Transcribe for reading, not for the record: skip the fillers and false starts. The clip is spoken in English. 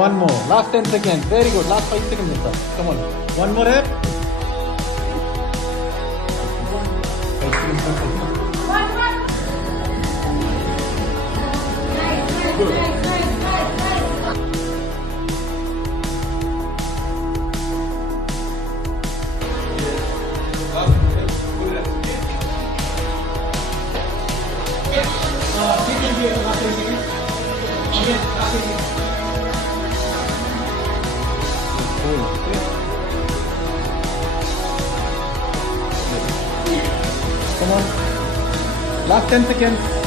One more. Last 10 seconds. Very good. Last 5 seconds. Sir. Come on. One more rep. 5 seconds. Good. Come on. Last 10 seconds.